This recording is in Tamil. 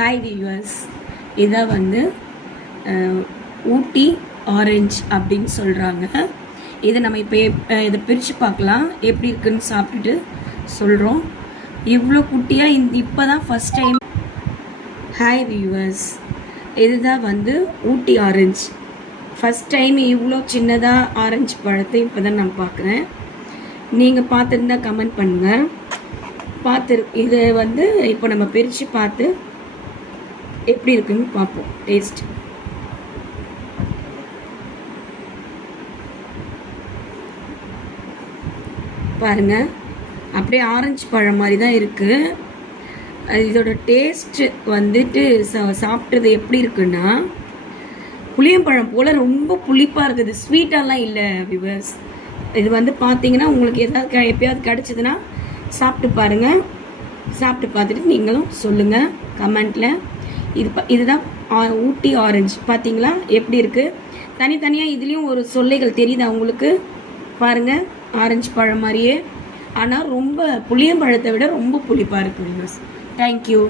ஹாய் வியூவர்ஸ், இதை வந்து ஊட்டி ஆரஞ்ச் அப்படின்னு சொல்கிறாங்க. இதை நம்ம இப்போ இதை பிரித்து பார்க்கலாம், எப்படி இருக்குன்னு சாப்பிட்டுட்டு சொல்கிறோம். இவ்வளோ குட்டியாக இப்போ தான் ஃபஸ்ட் டைம். ஹாய் வியூவர்ஸ், இதுதான் வந்து ஊட்டி ஆரஞ்ச். ஃபஸ்ட் டைம் இவ்வளோ சின்னதாக ஆரஞ்சு பழத்தை இப்போ தான் நான் பார்க்குறேன். நீங்கள் பார்த்துருந்தா கமெண்ட் பண்ணுங்கள். இதை வந்து இப்போ நம்ம பிரித்து பார்த்து எப்படி இருக்குன்னு பார்ப்போம். டேஸ்ட் பாருங்க, அப்படியே ஆரஞ்சு பழம் மாதிரி தான் இருக்குது. இதோட டேஸ்ட் வந்துட்டு சாப்பிட்டது எப்படி இருக்குன்னா, புளியம்பழம் போல் ரொம்ப புளிப்பாக இருக்குது, ஸ்வீட்டாலாம் இல்லை வியூவர்ஸ். இது வந்து பார்த்தீங்கன்னா உங்களுக்கு எப்பயாவது கிடச்சிதுன்னா சாப்பிட்டு பாருங்கள். சாப்பிட்டு பார்த்துட்டு நீங்களும் சொல்லுங்கள் கமெண்ட்டில். இதுதான் ஊட்டி ஆரஞ்சு. பார்த்தீங்களா எப்படி இருக்குது? தனித்தனியாக இதுலேயும் ஒரு சொல்லைகள் தெரியுதா உங்களுக்கு? பாருங்கள், ஆரஞ்சு பழம் மாதிரியே, ஆனால் ரொம்ப புளியம்பழத்தை விட ரொம்ப புளிப்பாக இருக்குது. தேங்க்யூ.